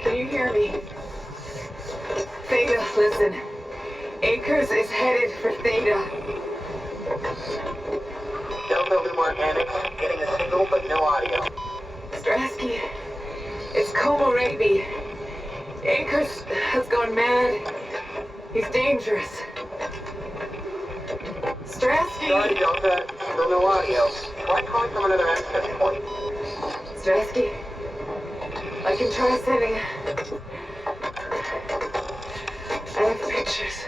Can you hear me? Theta, listen. Akers is headed for Theta. No building organics, getting a signal but no audio. Strasky, it's Como Raby. Akers has gone mad. He's dangerous. Strasky! Sorry, Delta. Still no audio. Try calling from another access point. Strasky, I can try sending. I have pictures.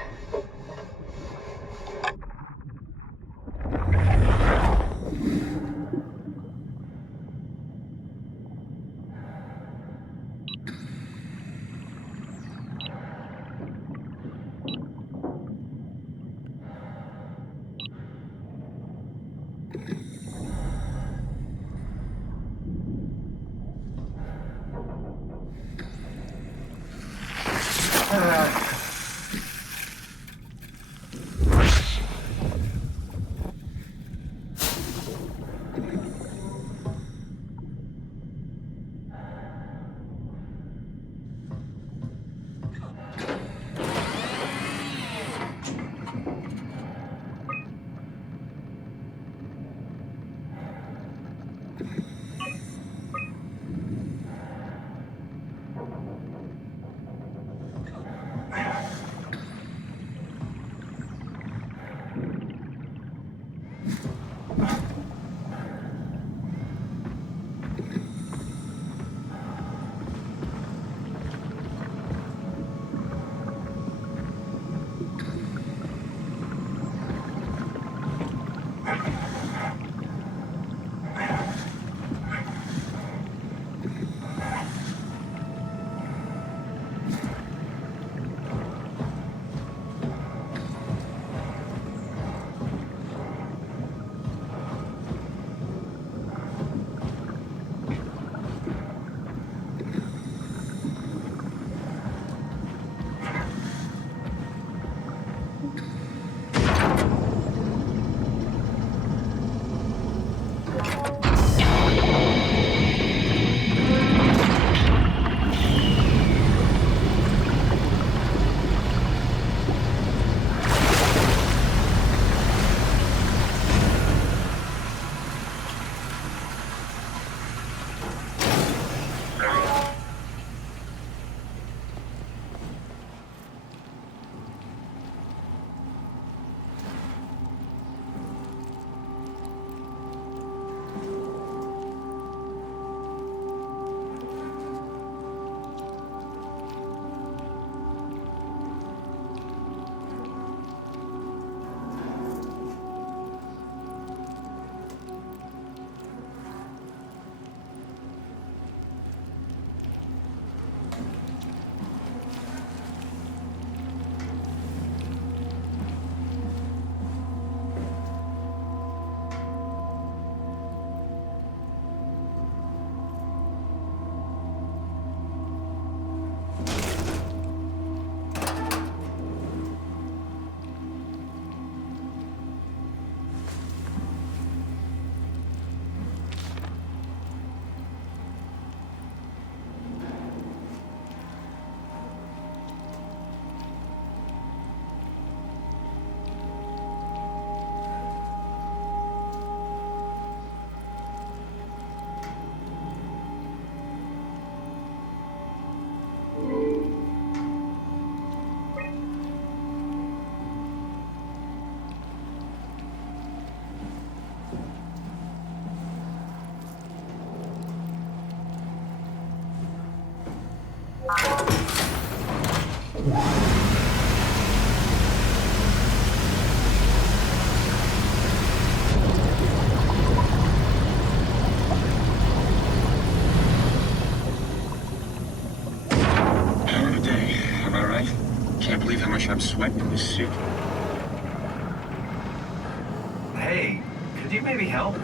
Hey, could you maybe help?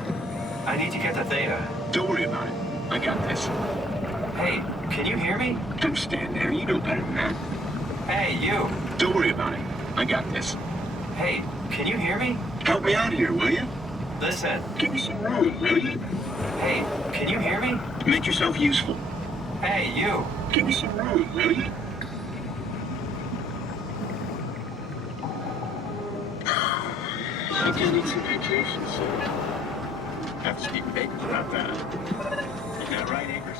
I need to get to Theta. Don't worry about it. I got this. Hey, can you hear me? Don't stand there. You know better than that. Hey, you! Don't worry about it. I got this. Hey, can you hear me? Help me out here, will you? Listen. Give me some room, will you? Hey, can you hear me? Make yourself useful. Hey, you! Give me some room, will you? I do need some vacation, so have to speak papers about that. Isn't that right, Akers?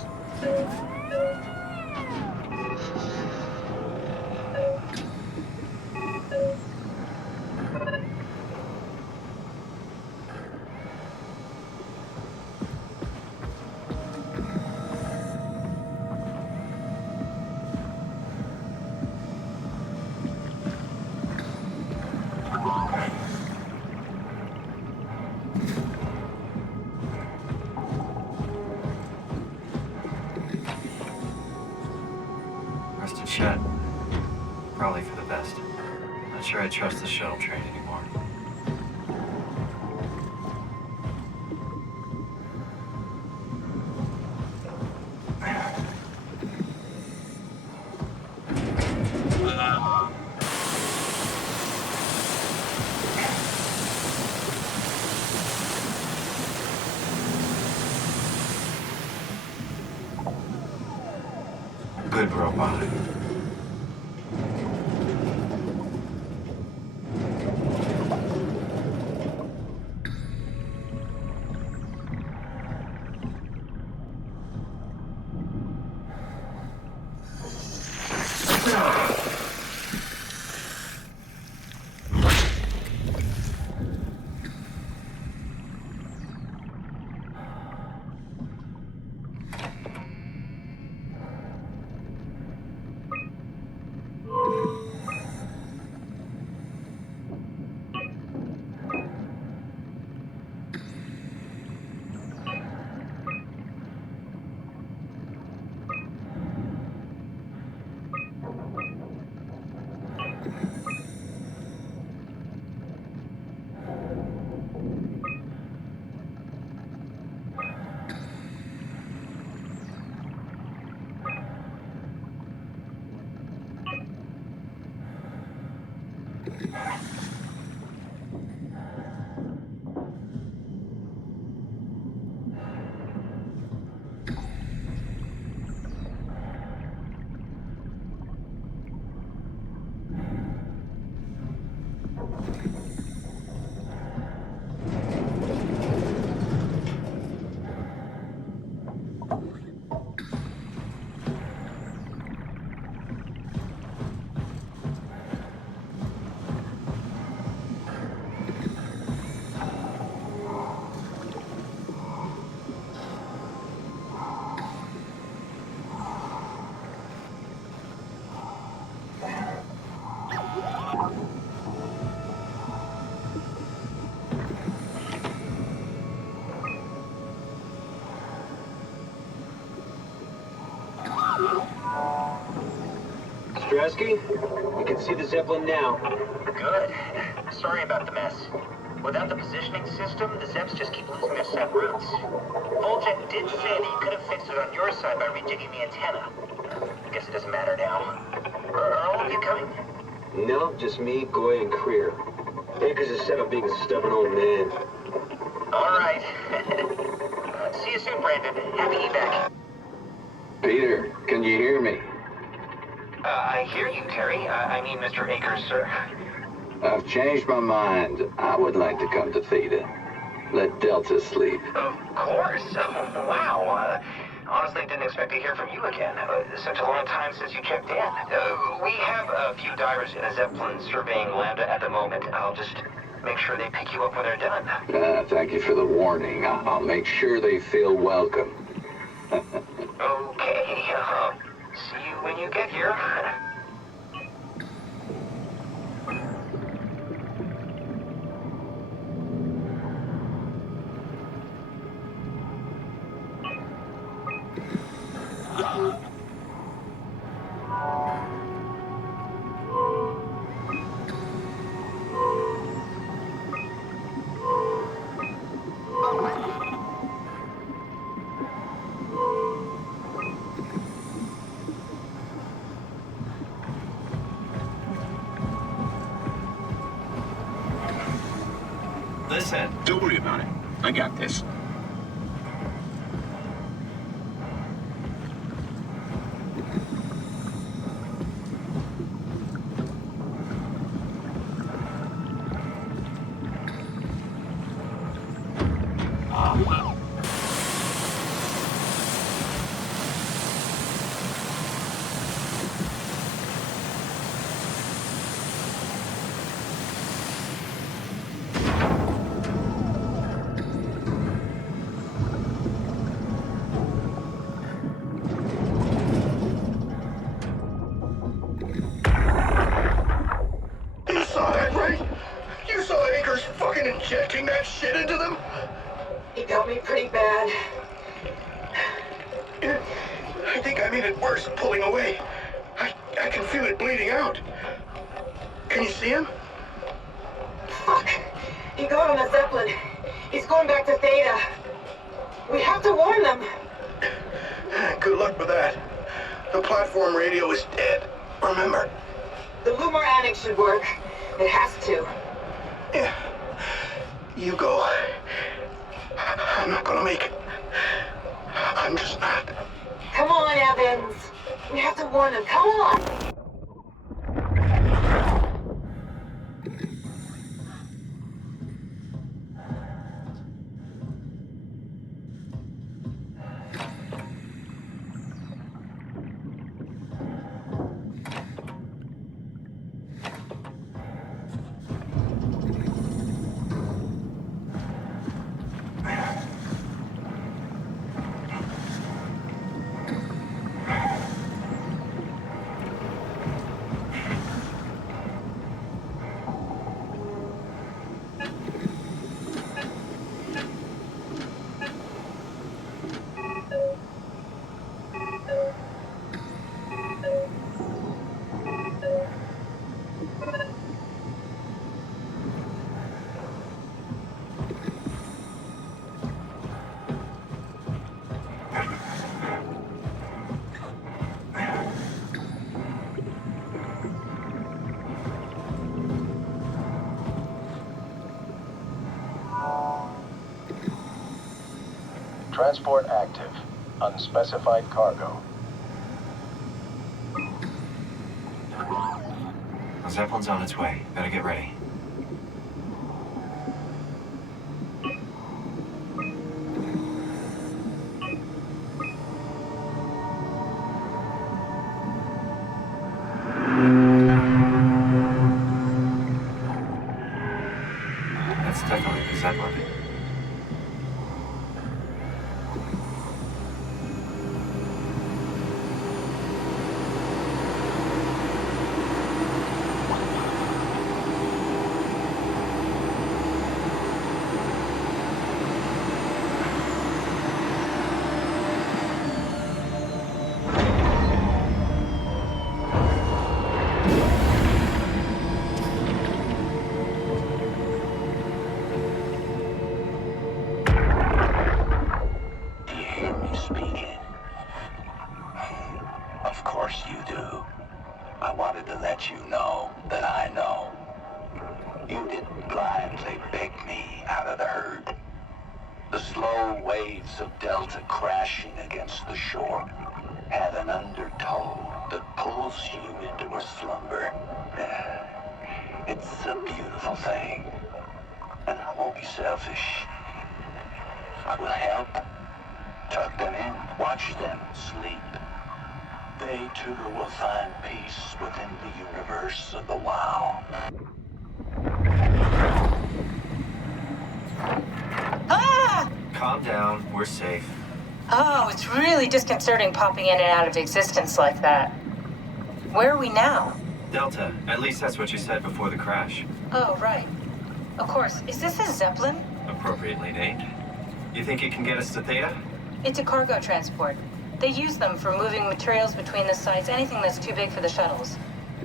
Rusted shut. Probably for the best. Not sure I trust the shuttle train anymore. Good robot. Stresky, you can see the Zeppelin now. Good. Sorry about the mess. Without the positioning system, the Zeps just keep losing their set routes. Voljet did say that you could have fixed it on your side by rejigging the antenna. I guess it doesn't matter now. Are all of you coming? No, just me, Goy, and Creer. Akers is set up being a stubborn old man. All right. See you soon, Brandon. Happy evac. Peter, can you hear me? I hear you, Terry. I mean, Mr. Akers, sir. I've changed my mind. I would like to come to Theta. Let Delta sleep. Of course. Wow. Honestly, didn't expect to hear from you again. Such a long time since you checked in. We have a few divers in a Zeppelin surveying Lambda at the moment. I'll just make sure they pick you up when they're done. Thank you for the warning. I'll make sure they feel welcome. Okay. See you when you get here. said. Don't worry about it. I got this. You saw that, right? You saw Akers fucking injecting that shit into them? He got me pretty bad. I think I made it worse pulling away. I can feel it bleeding out. Can you see him? Fuck. He got on the Zeppelin. He's going back to Theta. We have to warn them. Good luck with that. The platform radio is dead. Remember? The Lumar Annex should work. It has to. Yeah. You go. I'm not gonna make it. I'm just not. Come on, Evans. We have to warn them. Come on. Transport active. Unspecified cargo. The Zeppelin's on its way. Better get ready. That's definitely the Zeppelin. Of course you do. I wanted to let you know that I know. You didn't blindly beg me out of the herd. The slow waves of Delta crashing against the shore have an undertow that pulls you into a slumber. It's a beautiful thing. And I won't be selfish. I will help. Tuck them in. Watch them sleep. They too will find peace within the universe of the WoW. Ah! Calm down. We're safe. Oh, it's really disconcerting popping in and out of existence like that. Where are we now? Delta. At least that's what you said before the crash. Oh, right. Of course. Is this a Zeppelin? Appropriately named. You think it can get us to Theta? It's a cargo transport. They use them for moving materials between the sites, anything that's too big for the shuttles.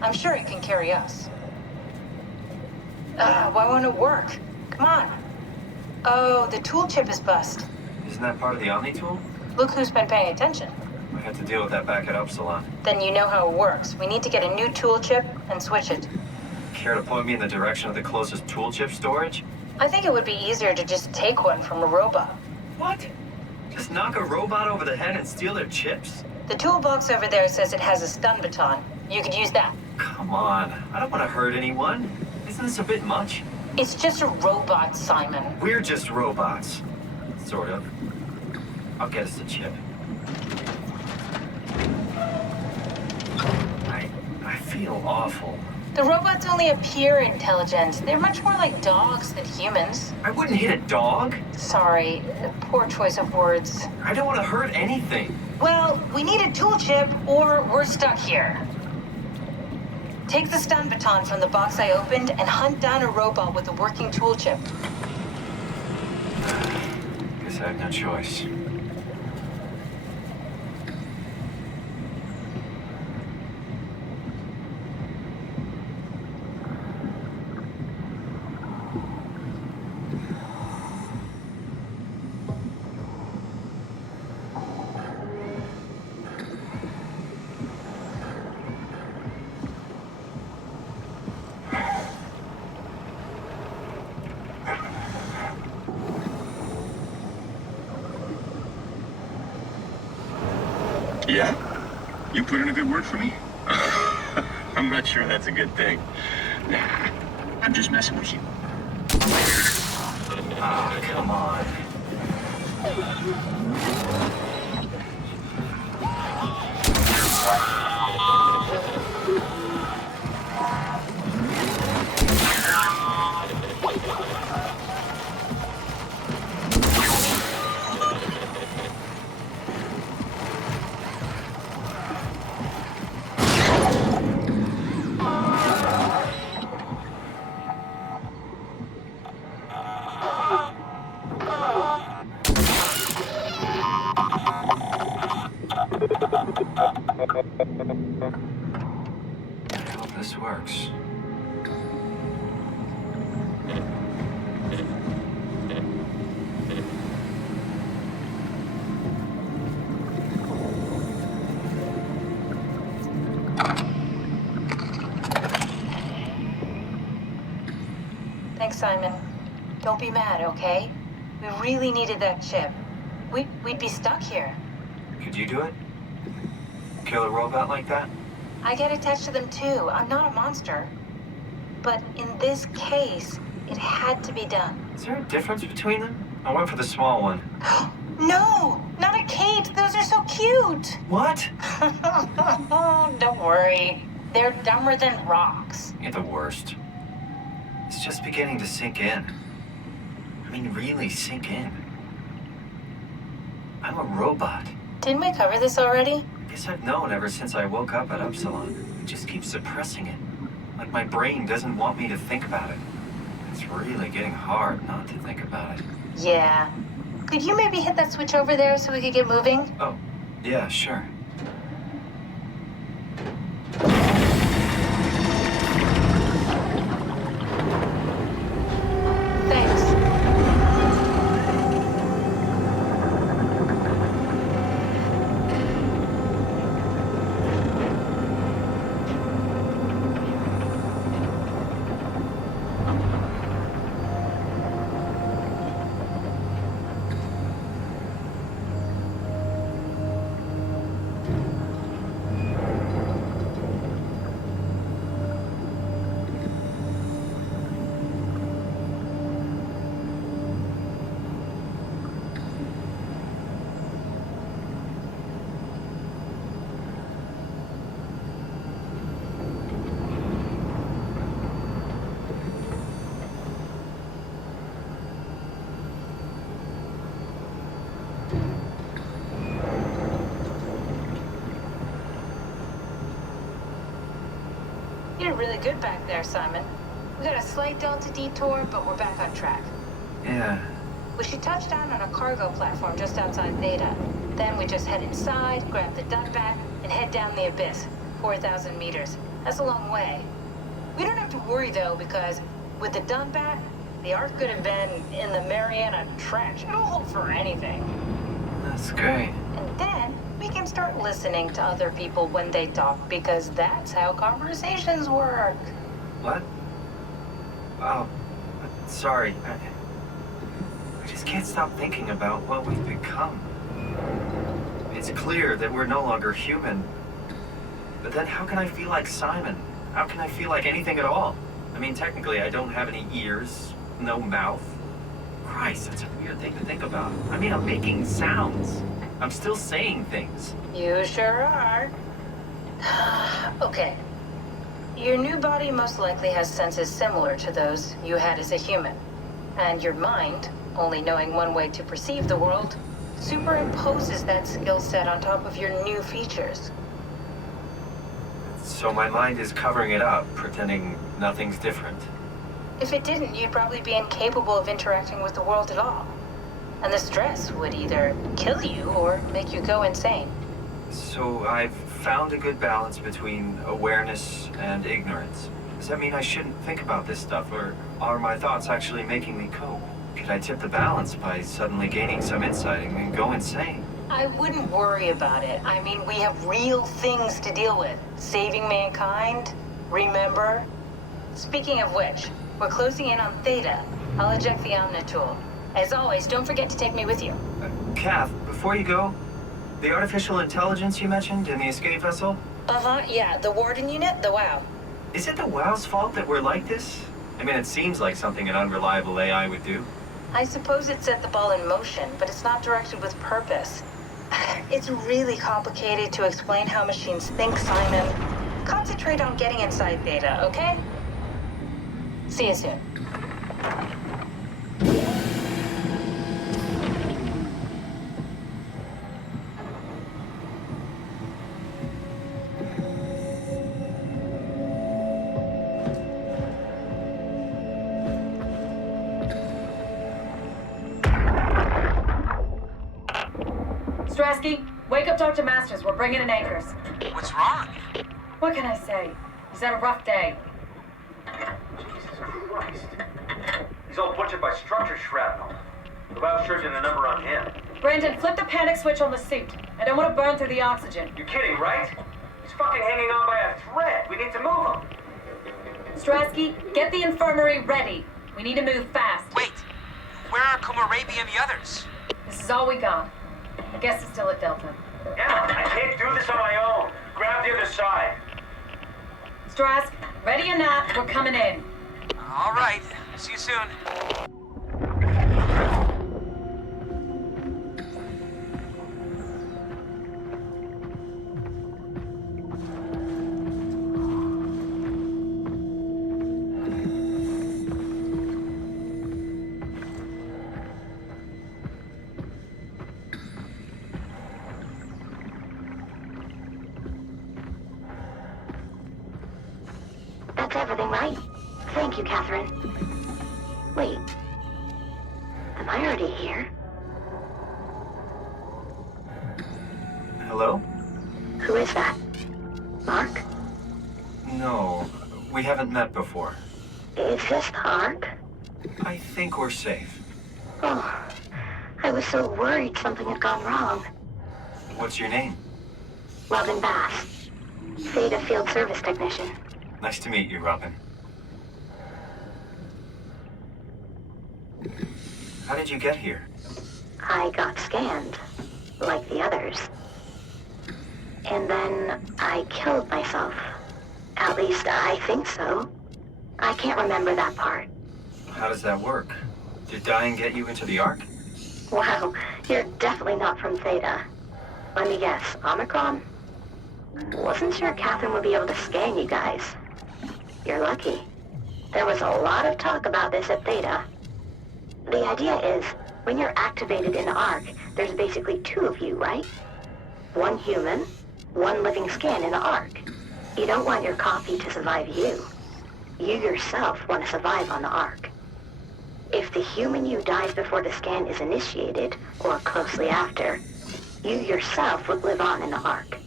I'm sure it can carry us. Why won't it work? Come on. Oh, the tool chip is bust. Isn't that part of the Omni tool? Look who's been paying attention. I had to deal with that back at Upsilon. Then you know how it works. We need to get a new tool chip and switch it. Care to point me in the direction of the closest tool chip storage? I think it would be easier to just take one from a robot. What? Just knock a robot over the head and steal their chips? The toolbox over there says it has a stun baton. You could use that. Come on, I don't want to hurt anyone. Isn't this a bit much? It's just a robot, Simon. We're just robots. Sort of. I'll get us a chip. I feel awful. The robots only appear intelligent. They're much more like dogs than humans. I wouldn't hit a dog. Sorry, poor choice of words. I don't want to hurt anything. Well, we need a tool chip or we're stuck here. Take the stun baton from the box I opened and hunt down a robot with a working tool chip. Guess I have no choice. Yeah? You put in a good word for me? I'm not sure that's a good thing. Nah, I'm just messing with you. Ah, come on. I hope this works. Thanks, Simon. Don't be mad, okay? We really needed that chip. We'd be stuck here. Could you do it? Kill a robot like that? I get attached to them too. I'm not a monster. But in this case, it had to be done. Is there a difference between them? I went for the small one. No! Not a Kate! Those are so cute! What? Don't worry. They're dumber than rocks. You're the worst. It's just beginning to sink in. I mean, really sink in. I'm a robot. Didn't we cover this already? I guess I've known ever since I woke up at Upsilon. I just keep suppressing it. Like my brain doesn't want me to think about it. It's really getting hard not to think about it. Yeah. Could you maybe hit that switch over there so we could get moving? Oh, yeah, sure. Thanks. You did really good back there, Simon. We got a slight delta detour, but we're back on track. Yeah. We should touch down on a cargo platform just outside Theta. Then we just head inside, grab the Dunbat, and head down the abyss, 4,000 meters. That's a long way. We don't have to worry, though, because with the Dunbat, the Ark could have been in the Mariana Trench. It'll hold for anything. That's great. And then we can start listening to other people when they talk, because that's how conversations work. What? Wow. Sorry. I just can't stop thinking about what we've become. It's clear that we're no longer human. But then how can I feel like Simon? How can I feel like anything at all? I mean, technically, I don't have any ears, no mouth. Christ, that's a weird thing to think about. I mean, I'm making sounds. I'm still saying things. You sure are. Okay. Your new body most likely has senses similar to those you had as a human. And your mind, only knowing one way to perceive the world, superimposes that skill set on top of your new features. So my mind is covering it up, pretending nothing's different. If it didn't, you'd probably be incapable of interacting with the world at all. And the stress would either kill you or make you go insane. So I've found a good balance between awareness and ignorance. Does that mean I shouldn't think about this stuff, or are my thoughts actually making me cope? Could I tip the balance by suddenly gaining some insight and go insane? I wouldn't worry about it. I mean, we have real things to deal with. Saving mankind, remember? Speaking of which, we're closing in on Theta. I'll eject the Omni tool. As always, don't forget to take me with you. Kath, before you go, the artificial intelligence you mentioned in the escape vessel? Yeah, the Warden unit, the WOW. Is it the WOW's fault that we're like this? I mean, it seems like something an unreliable AI would do. I suppose it set the ball in motion, but it's not directed with purpose. It's really complicated to explain how machines think, Simon. Concentrate on getting inside Theta, okay? See you soon. Strasky, wake up Dr. Masters. We're bringing in anchors. What's wrong? What can I say? He's had a rough day. Jesus Christ. He's all butchered by structure shrapnel. The WOW sure did a number on him. Brandon, flip the panic switch on the suit. I don't want to burn through the oxygen. You're kidding, right? He's fucking hanging on by a thread. We need to move him. Strasky, get the infirmary ready. We need to move fast. Wait, where are Komorebi and the others? This is all we got. I guess it's still at Delta. Emma, I can't do this on my own. Grab the other side. Strask, ready or not, we're coming in. All right, see you soon. That's everything, right? Thank you, Catherine. Wait. Am I already here? Hello? Who is that? Mark? No, we haven't met before. Is this the Ark? I think we're safe. Oh, I was so worried something had gone wrong. What's your name? Robin Bass. Theta Field Service Technician. Nice to meet you, Robin. How did you get here? I got scanned, like the others. And then I killed myself. At least I think so. I can't remember that part. How does that work? Did dying get you into the Ark? Wow, you're definitely not from Theta. Let me guess, Omicron? Wasn't sure Catherine would be able to scan you guys. You're lucky. There was a lot of talk about this at Theta. The idea is, when you're activated in Ark, there's basically two of you, right? One human, one living scan in the Ark. You don't want your copy to survive you. You yourself want to survive on the Ark. If the human you dies before the scan is initiated, or closely after, you yourself would live on in the Ark.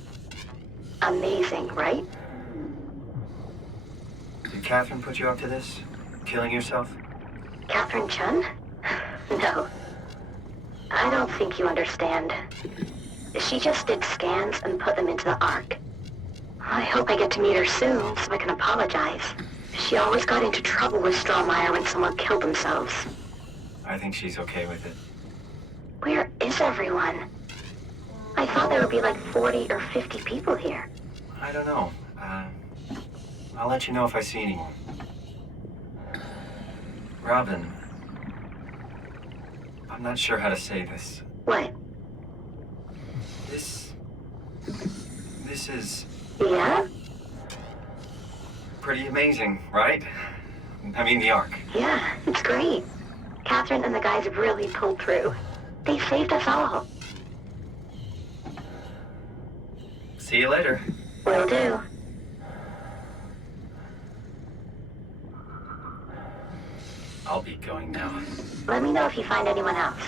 Amazing, right? Did Catherine put you up to this? Killing yourself? Catherine Chun? No. I don't think you understand. She just did scans and put them into the Ark. I hope I get to meet her soon so I can apologize. She always got into trouble with Strohmeyer when someone killed themselves. I think she's okay with it. Where is everyone? I thought there would be like 40 or 50 people here. I don't know. I'll let you know if I see anyone. Robin, I'm not sure how to say this. What? This is... Yeah? pretty amazing, right? I mean, the Ark. Yeah, it's great. Catherine and the guys have really pulled through. They saved us all. See you later. Will do. I'll be going now. Let me know if you find anyone else.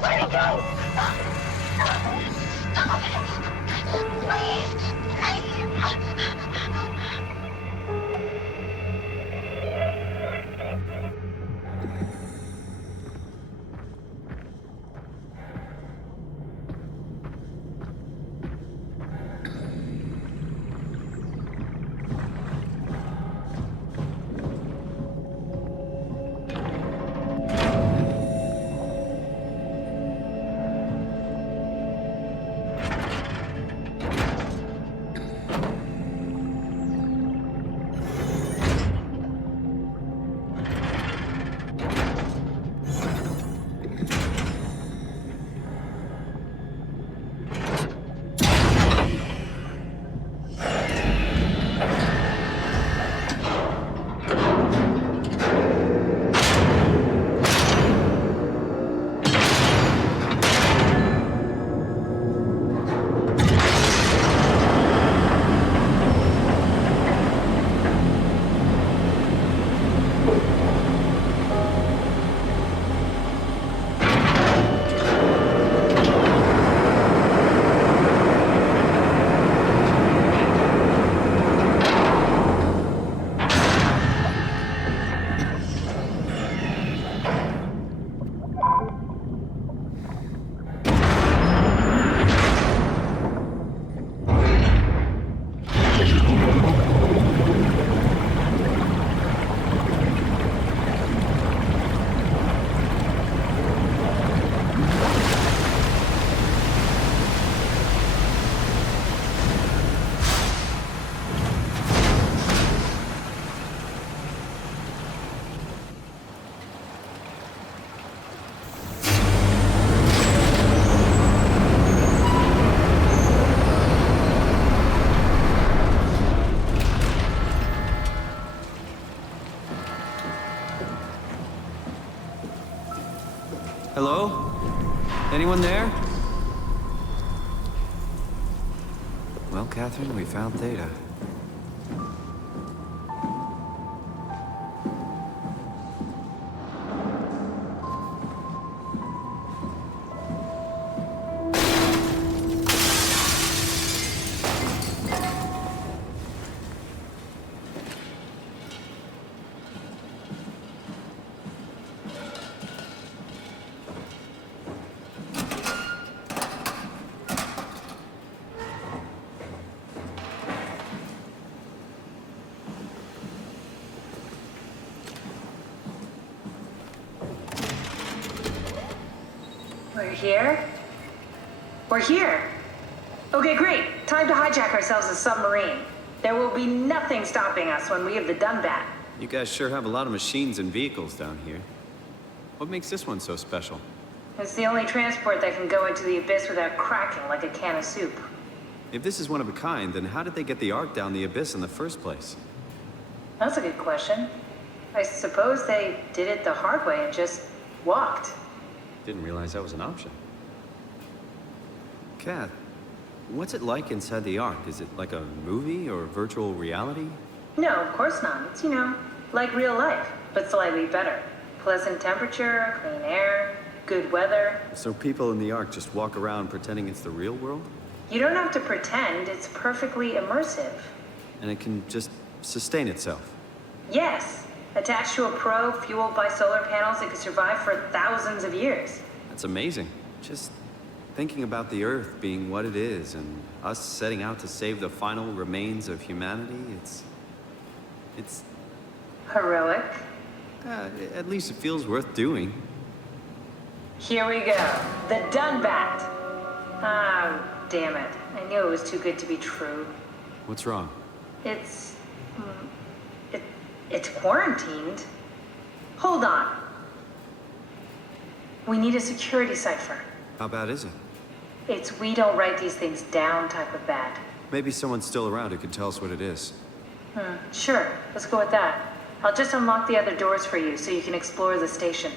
Where'd he go? Stop it! Please! Hello? Anyone there? Well, Catherine, we found Theta. We're here? We're here! Okay, great. Time to hijack ourselves a submarine. There will be nothing stopping us when we have the Dunbat. You guys sure have a lot of machines and vehicles down here. What makes this one so special? It's the only transport that can go into the abyss without cracking like a can of soup. If this is one of a kind, then how did they get the Ark down the abyss in the first place? That's a good question. I suppose they did it the hard way and just walked. Didn't realize that was an option. Kath, what's it like inside the Ark? Is it like a movie or virtual reality? No, of course not. It's, like real life, but slightly better. Pleasant temperature, clean air, good weather. So people in the Ark just walk around pretending it's the real world? You don't have to pretend. It's perfectly immersive. And it can just sustain itself? Yes. Attached to a probe fueled by solar panels that could survive for thousands of years. That's amazing. Just thinking about the Earth being what it is and us setting out to save the final remains of humanity, it's... Heroic. At least it feels worth doing. Here we go. The Dunbat. Oh, damn it. I knew it was too good to be true. What's wrong? It's quarantined. Hold on. We need a security cipher. How bad is it? It's we don't write these things down type of bad. Maybe someone's still around who can tell us what it is. Sure. Let's go with that. I'll just unlock the other doors for you so you can explore the station.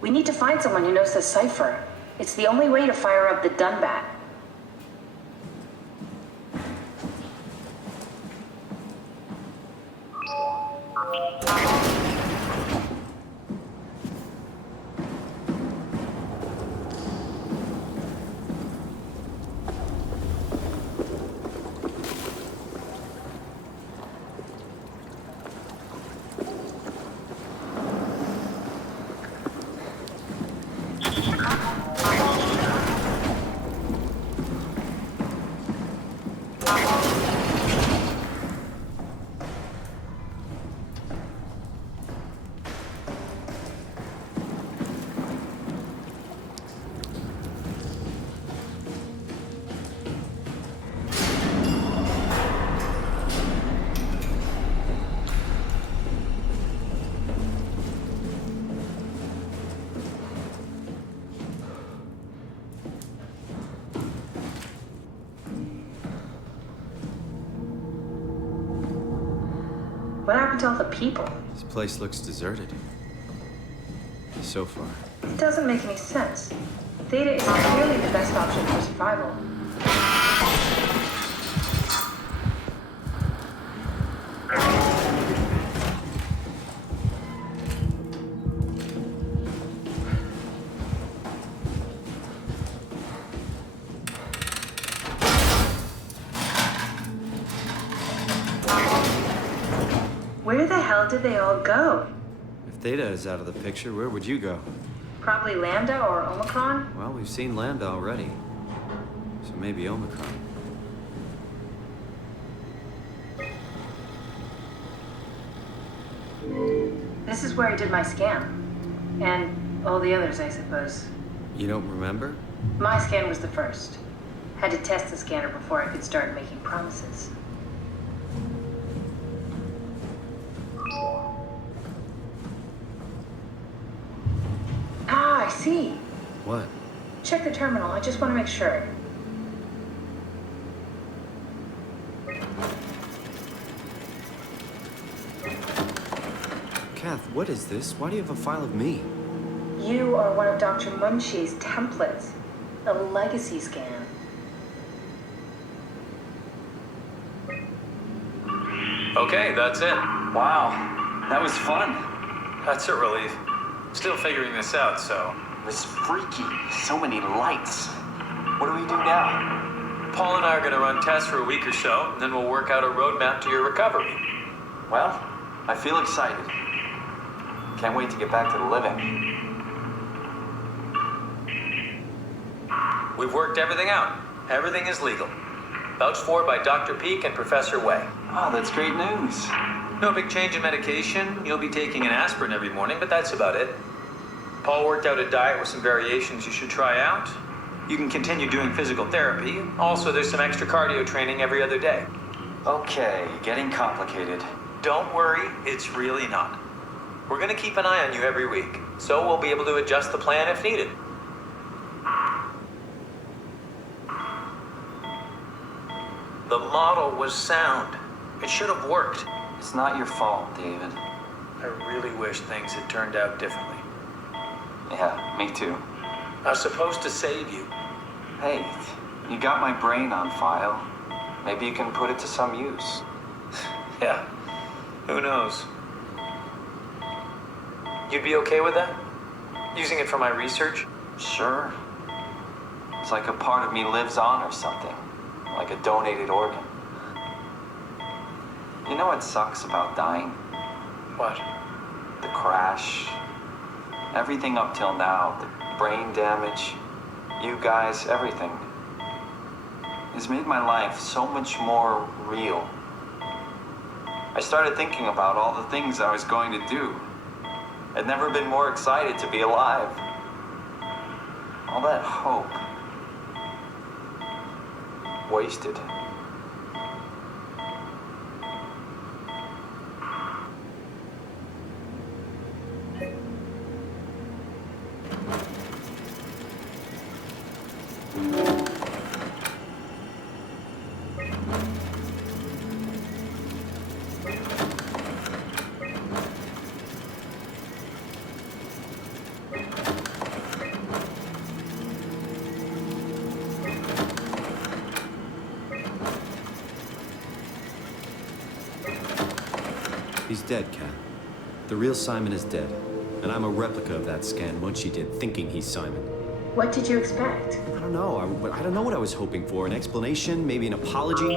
We need to find someone who knows the cipher. It's the only way to fire up the Dunbat. What happened to all the people? This place looks deserted. So far. It doesn't make any sense. Theta is clearly the best option for survival. Where the hell did they all go? If Theta is out of the picture, where would you go? Probably Lambda or Omicron? Well, we've seen Lambda already. So maybe Omicron. This is where I did my scan. And all the others, I suppose. You don't remember? My scan was the first. Had to test the scanner before I could start making promises. Ah, I see. What? Check the terminal. I just want to make sure. Kath, what is this? Why do you have a file of me? You are one of Dr. Munchie's templates. A legacy scan. Okay, that's it. Wow, that was fun. That's a relief. Still figuring this out, so... It was freaky. So many lights. What do we do now? Paul and I are going to run tests for a week or so, and then we'll work out a roadmap to your recovery. Well, I feel excited. Can't wait to get back to the living. We've worked everything out. Everything is legal. Vouched for by Dr. Peak and Professor Way. Oh, that's great news. No big change in medication. You'll be taking an aspirin every morning, but that's about it. Paul worked out a diet with some variations you should try out. You can continue doing physical therapy. Also, there's some extra cardio training every other day. Okay, getting complicated. Don't worry, it's really not. We're going to keep an eye on you every week, so we'll be able to adjust the plan if needed. The model was sound. It should have worked. It's not your fault, David. I really wish things had turned out differently. Yeah, me too. I was supposed to save you. Hey, you got my brain on file. Maybe you can put it to some use. Yeah, who knows? You'd be okay with that? Using it for my research? Sure. It's like a part of me lives on or something. Like a donated organ. You know what sucks about dying? What? The crash. Everything up till now, the brain damage, you guys, everything, has made my life so much more real. I started thinking about all the things I was going to do. I'd never been more excited to be alive. All that hope. Wasted. He's dead, Kat. The real Simon is dead. And I'm a replica of that scan Munchie did, thinking he's Simon. What did you expect? I don't know. I don't know what I was hoping for. An explanation? Maybe an apology?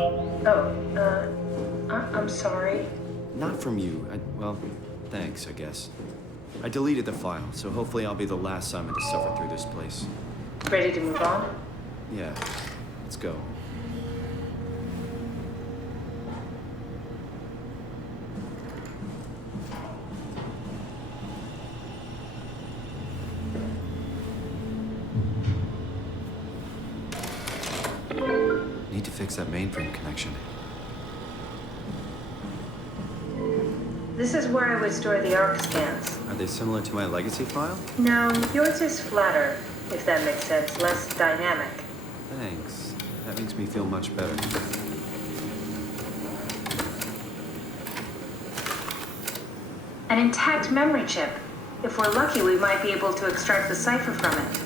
I'm sorry. Not from you. Well, thanks, I guess. I deleted the file, so hopefully I'll be the last Simon to suffer through this place. Ready to move on? Yeah. Let's go. Need to fix that mainframe connection. This is where I would store the ARC scans. Are they similar to my legacy file? No, yours is flatter, if that makes sense, less dynamic. Thanks. That makes me feel much better. An intact memory chip. If we're lucky, we might be able to extract the cipher from it.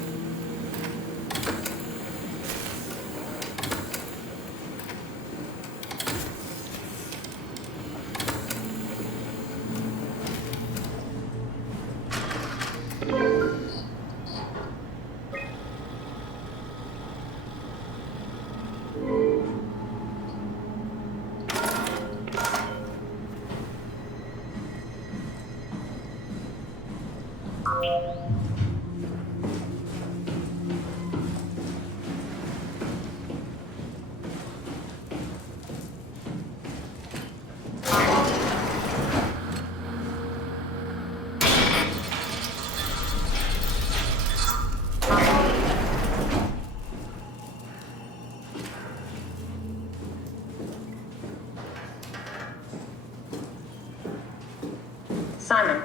Simon,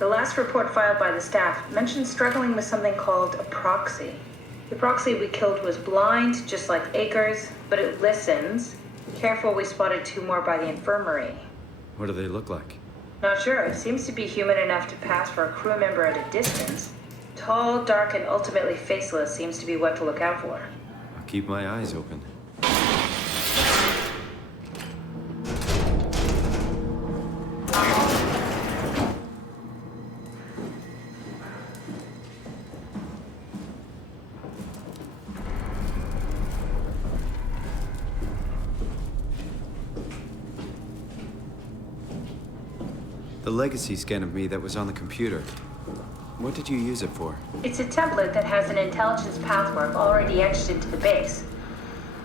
the last report filed by the staff mentioned struggling with something called a proxy. The proxy we killed was blind, just like Akers, but it listens. Careful, we spotted 2 more by the infirmary. What do they look like? Not sure. It seems to be human enough to pass for a crew member at a distance. Tall, dark, and ultimately faceless seems to be what to look out for. I'll keep my eyes open. The legacy scan of me that was on the computer. What did you use it for? It's a template that has an intelligence pathwork already etched into the base.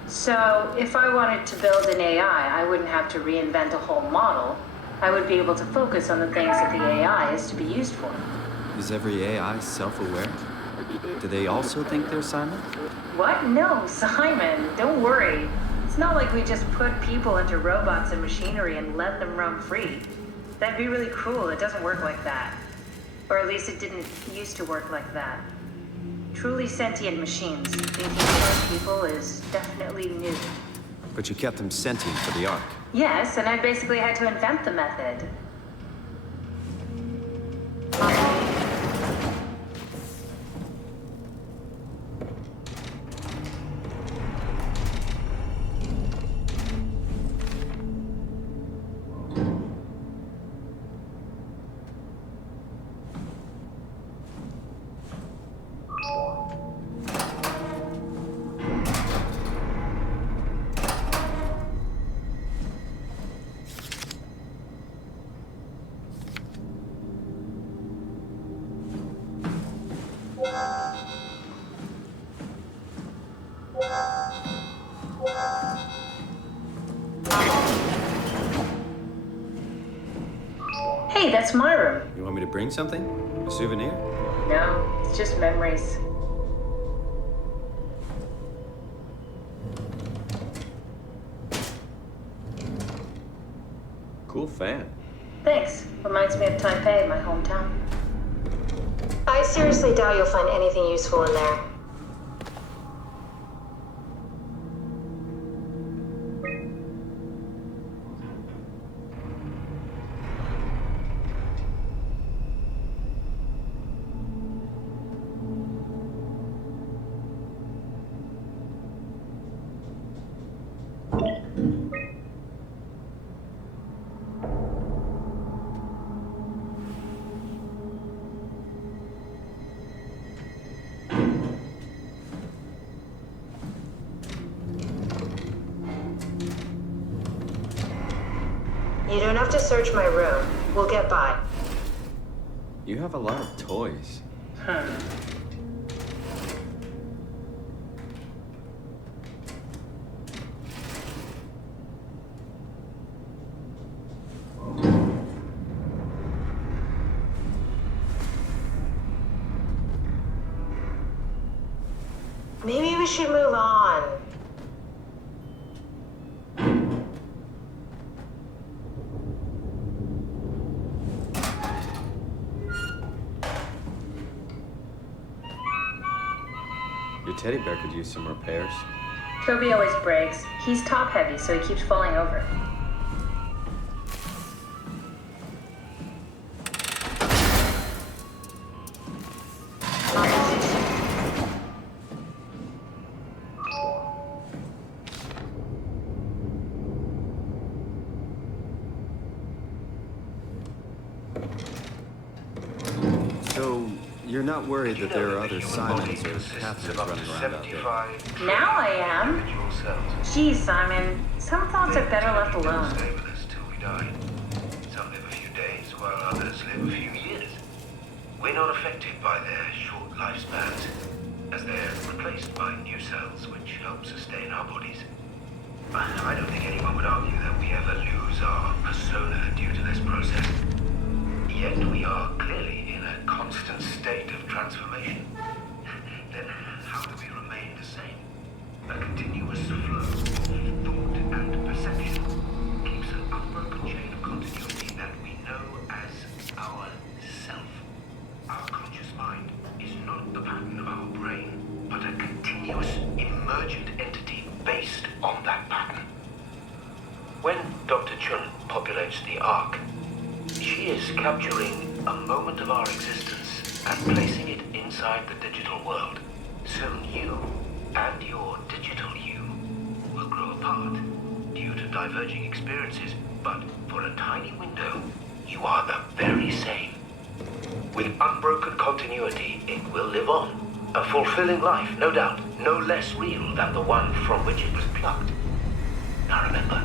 So, if I wanted to build an AI, I wouldn't have to reinvent a whole model. I would be able to focus on the things that the AI is to be used for. Is every AI self-aware? Do they also think they're Simon? What? No, Simon, don't worry. It's not like we just put people into robots and machinery and let them roam free. That'd be really cruel. It doesn't work like that. Or at least it didn't used to work like that. Truly sentient machines. Thinking about people is definitely new. But you kept them sentient for the Ark. Yes, and I basically had to invent the method. Hey, that's my room. You want me to bring something? A souvenir? No, it's just memories. Cool fan. Thanks. Reminds me of Taipei, my hometown. I seriously doubt you'll find anything useful in there. You don't have to search my room. We'll get by. You have a lot of toys. Maybe we should move on. Your teddy bear could use some repairs. Toby always breaks. He's top heavy, so he keeps falling over. So, you're not worried that there are other Simons or Catherines running around out there? Now I am. Geez, Simon. Some thoughts are better left alone. Stay with us till we die. Some live a few days, while others live a few years. We're not affected by their short lifespans, as they're replaced by new cells which help sustain our bodies. I don't think anyone would argue that we ever lose our persona due to this process. Yet we are clearly in a constant state of transformation. Then how do we remain the same? A continuous flow of thought and perception keeps an unbroken chain of continuity that we know as our self. Our conscious mind is not the pattern of our brain, but a continuous emergent entity based on that pattern. When Dr. Chun populates the Ark, she is capturing a moment of our existence and placing it inside the digital world. Soon you and your digital you will grow apart due to diverging experiences, but for a tiny window, you are the very same. With unbroken continuity, it will live on. A fulfilling life, no doubt, no less real than the one from which it was plucked. Now remember,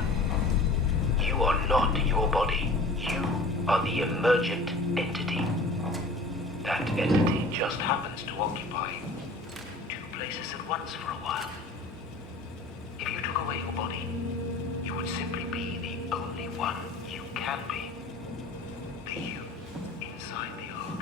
you are not your body. You are the emergent entity. That entity just happens to occupy two places at once for a while. If you took away your body, you would simply be the only one you can be. The you inside the Ark.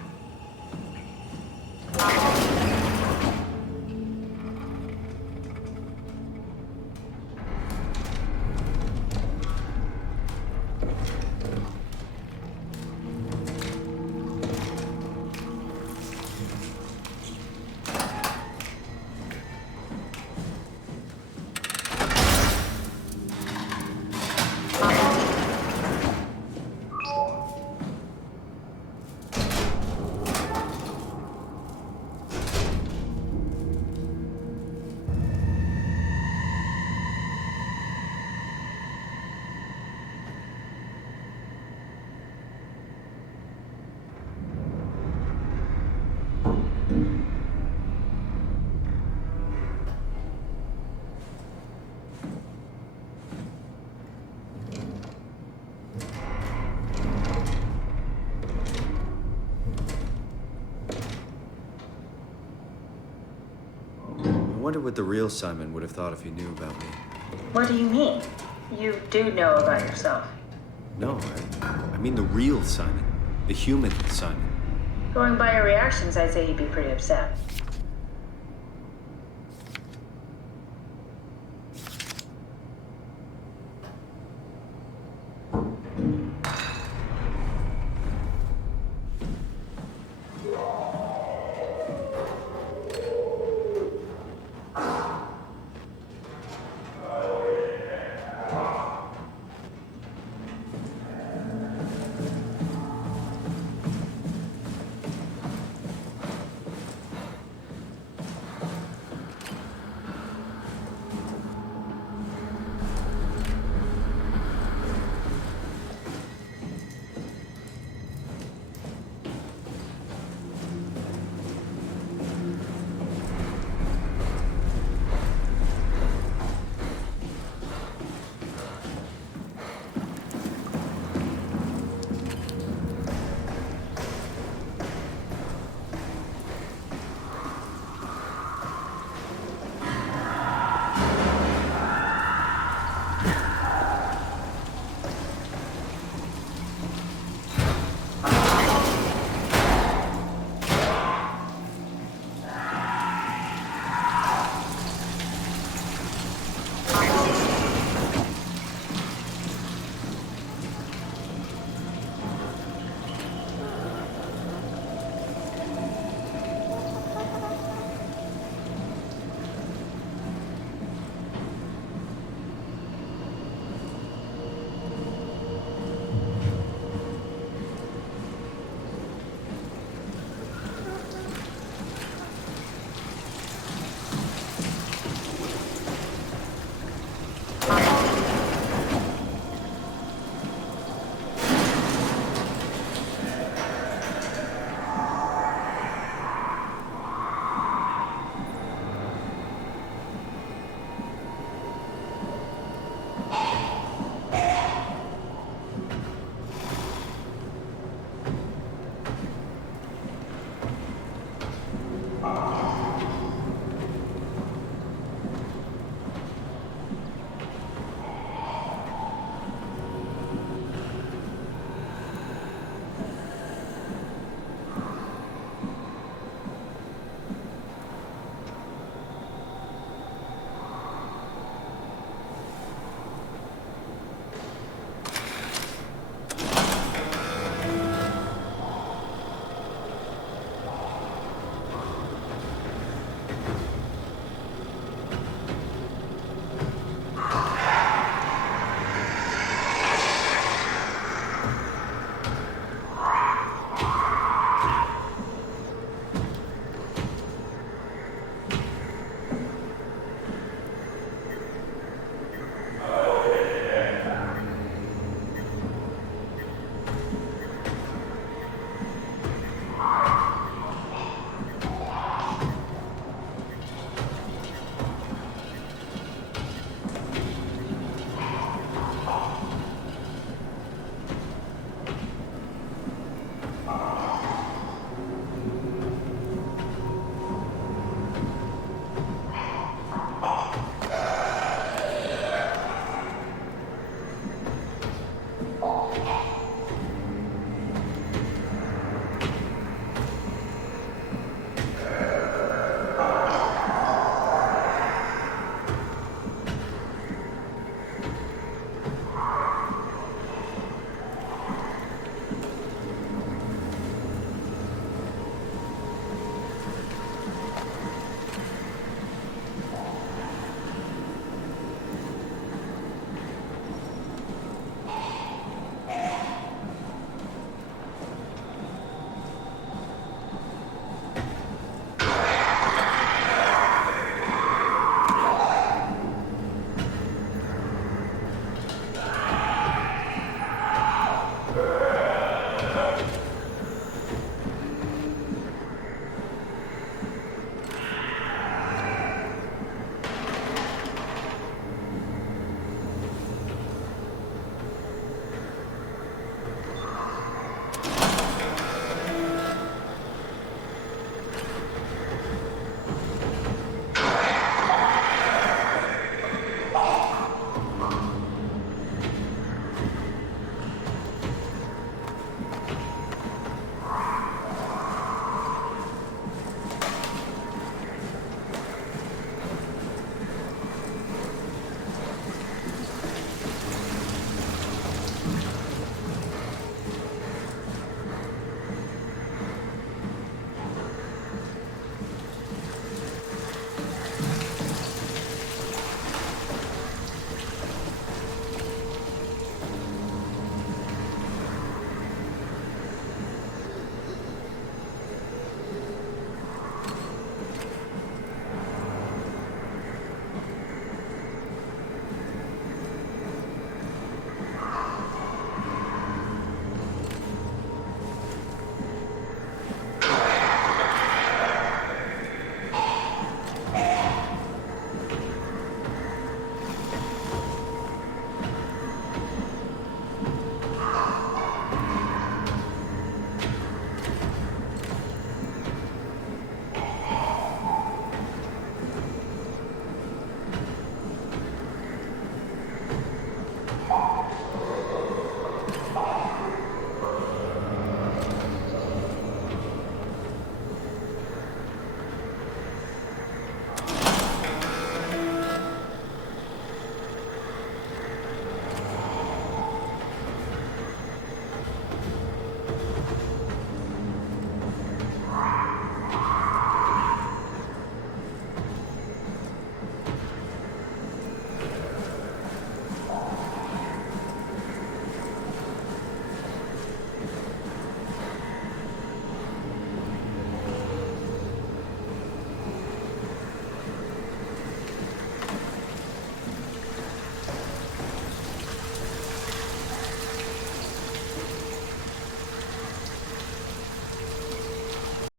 I wonder what the real Simon would have thought if he knew about me. What do you mean? You do know about yourself. No, I mean the real Simon. The human Simon. Going by your reactions, I'd say he'd be pretty upset.